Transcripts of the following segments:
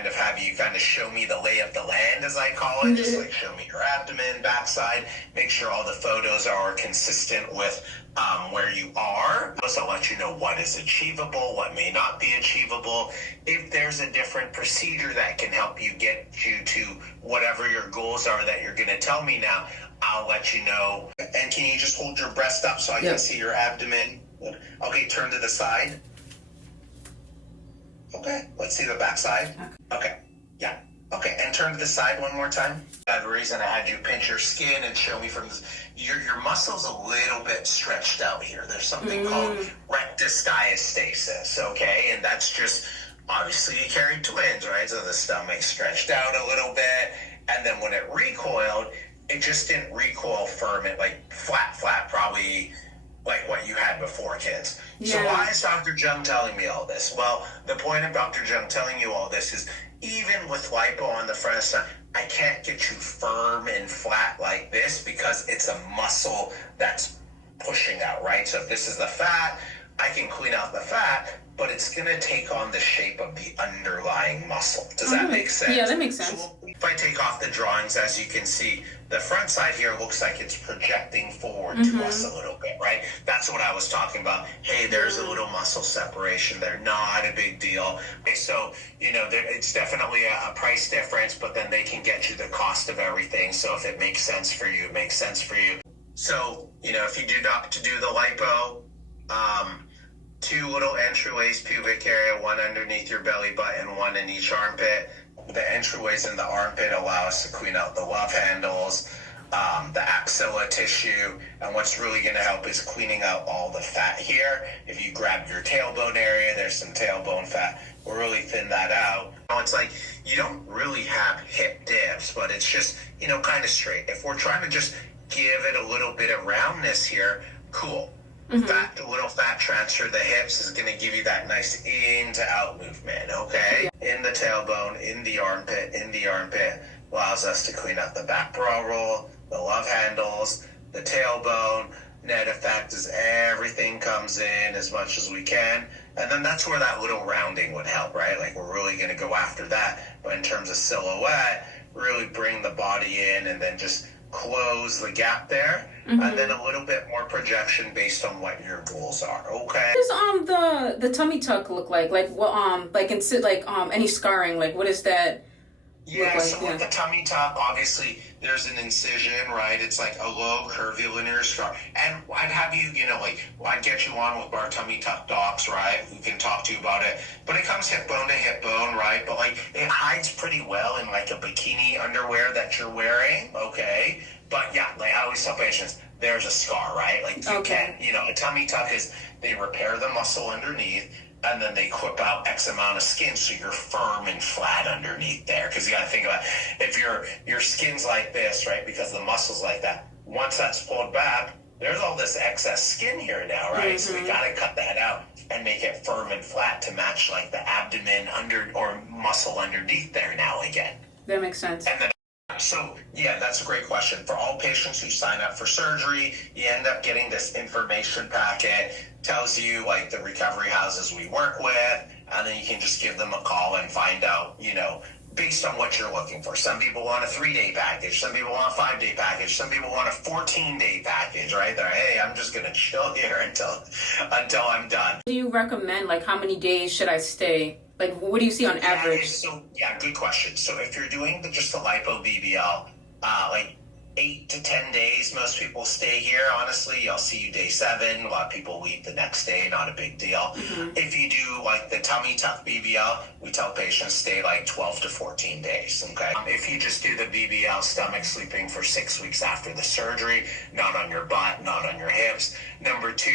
kind of have you kind of show me the lay of the land, as I call it. Just like show me your abdomen, backside, make sure all the photos are consistent with where you are. Also let you know what is achievable, what may not be achievable. If there's a different procedure that can help you get you to whatever your goals are that you're going to tell me now, I'll let you know. And can you just hold your breast up so I can see your abdomen? Okay, turn to the side. Okay, let's see the back side. Okay, yeah. Okay, and turn to the side one more time. The reason I had you pinch your skin and show me from this, your muscle's a little bit stretched out here. There's something called rectus diastasis, okay? And that's just, obviously you carry twins, right? So the stomach stretched out a little bit, and then when it recoiled, it just didn't recoil firm. It like flat, probably like what you had before, kids. Yeah. So why is Dr. Jung telling me all this? Well, the point of Dr. Jung telling you all this is even with lipo on the front side, I can't get you firm and flat like this because it's a muscle that's pushing out, right? So if this is the fat, I can clean out the fat, but it's going to take on the shape of the underlying muscle. Does that make sense? Yeah, that makes sense. So if I take off the drawings, as you can see, the front side here looks like it's projecting forward to us a little bit, right? That's what I was talking about. Hey, there's a little muscle separation there. Not a big deal. Okay, so, you know, it's definitely a price difference, but then they can get you the cost of everything. So if it makes sense for you, it makes sense for you. So, you know, if you do opt to do the lipo, 2 little entryways, pubic area, 1 underneath your belly button, 1 in each armpit. The entryways in the armpit allow us to clean out the love handles, the axilla tissue, and what's really going to help is cleaning out all the fat here. If you grab your tailbone area, there's some tailbone fat. We'll really thin that out. It's like you don't really have hip dips, but it's just, you know, kind of straight. If we're trying to just give it a little bit of roundness here, cool. Fat, a little fat transfer to the hips is going to give you that nice in to out movement, okay? Yeah. In the tailbone, in the armpit, allows us to clean out the back bra roll, the love handles, the tailbone. Net effect is everything comes in as much as we can. And then that's where that little rounding would help, right? Like we're really going to go after that. But in terms of silhouette, really bring the body in and then just close the gap there. And then a little bit more projection based on what your goals are. Okay. What does the tummy tuck look like? Like what like any scarring? Like what is that? Yeah, like? So with the tummy tuck, obviously there's an incision, right? It's like a low curvilinear scar. And I'd have you, you know, like I'd get you on with our tummy tuck docs, right? We can talk to you about it. But it comes hip bone to hip bone, right? But like it hides pretty well in like a bikini underwear that you're wearing, okay? But yeah, like I always tell patients, there's a scar, right? Like you can, you know, a tummy tuck is they repair the muscle underneath and then they clip out X amount of skin so you're firm and flat underneath there. Because you got to think about if your skin's like this, right? Because the muscle's like that. Once that's pulled back, there's all this excess skin here now, right? So we got to cut that out and make it firm and flat to match like the abdomen under or muscle underneath there now again. That makes sense. And then so, yeah, that's a great question. For all patients who sign up for surgery, you end up getting this information packet, tells you like the recovery houses we work with, and then you can just give them a call and find out, you know, based on what you're looking for. Some people want a 3-day package, some people want a 5-day package, some people want a 14-day package, right? They're, hey, I'm just going to chill here until I'm done. Do you recommend, like, how many days should I stay? Like, what do you see on average? Yeah, good question. So if you're doing just the lipo BBL, like 8 to 10 days, most people stay here. Honestly, I'll see you day 7. A lot of people leave the next day, not a big deal. If you do like the tummy tuck BBL, we tell patients stay like 12 to 14 days, okay? If you just do the BBL stomach sleeping for 6 weeks after the surgery, not on your butt, not on your hips. Number 2,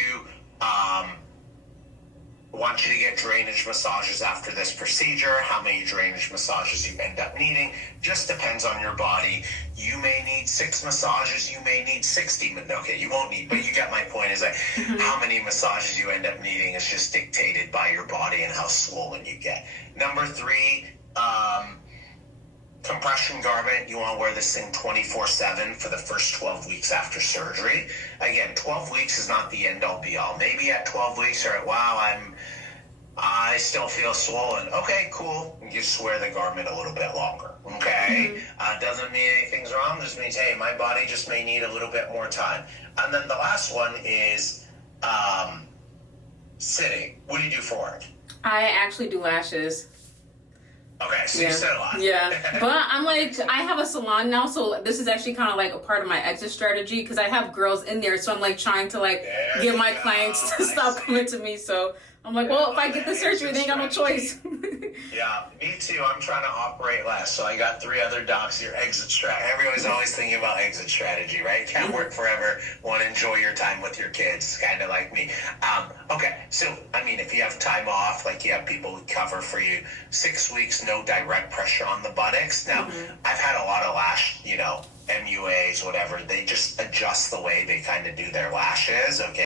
want you to get drainage massages after this procedure. How many drainage massages you end up needing just depends on your body. You may need 6 massages, you may need 60. Okay, you won't need, but you get my point is that how many massages you end up needing is just dictated by your body and how swollen you get. Number 3, compression garment, you want to wear this thing 24/7 for the first 12 weeks after surgery. Again, 12 weeks is not the end all be all. Maybe at 12 weeks, all right, wow, I still feel swollen. Okay, cool. You just wear the garment a little bit longer. Okay? Doesn't mean anything's wrong. Just means, hey, my body just may need a little bit more time. And then the last one is sitting. What do you do for it? I actually do lashes. Okay, so you said a lot. Yeah, but I'm like, I have a salon now, so this is actually kind of like a part of my exit strategy because I have girls in there, so I'm like trying to like get my clients to stop coming to me. So I'm like, well, if I get the surgery, they ain't got no choice. Yeah, me too. I'm trying to operate less. So I got 3 other docs here. Exit strategy. Everyone's always thinking about exit strategy, right? Can't work forever. Want to enjoy your time with your kids, kind of like me. Okay, so, I mean, if you have time off, like you have people who cover for you, 6 weeks, no direct pressure on the buttocks. Now, I've had a lot of lash, MUAs, whatever. They just adjust the way they kind of do their lashes, okay?